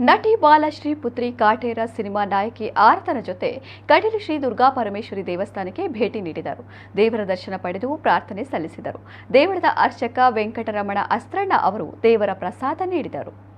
ನಟಿ ಬಾಲಶ್ರೀ ಪುತ್ರಿ ಕಾಟೇರ ಸಿನಿಮಾ ನಾಯಕಿ ಆರತನ ಜೊತೆ ಕಟೀಲು ಶ್ರೀ ದುರ್ಗಾ ಪರಮೇಶ್ವರಿ ದೇವಸ್ಥಾನಕ್ಕೆ ಭೇಟಿ ನೀಡಿದರು. ದೇವರ ದರ್ಶನ ಪಡೆದು ಪ್ರಾರ್ಥನೆ ಸಲ್ಲಿಸಿದರು. ದೇವಳದ ಅರ್ಚಕ ವೆಂಕಟರಮಣ ಅಸ್ತ್ರಣ್ಣ ಅವರು ದೇವರ ಪ್ರಸಾದ ನೀಡಿದರು.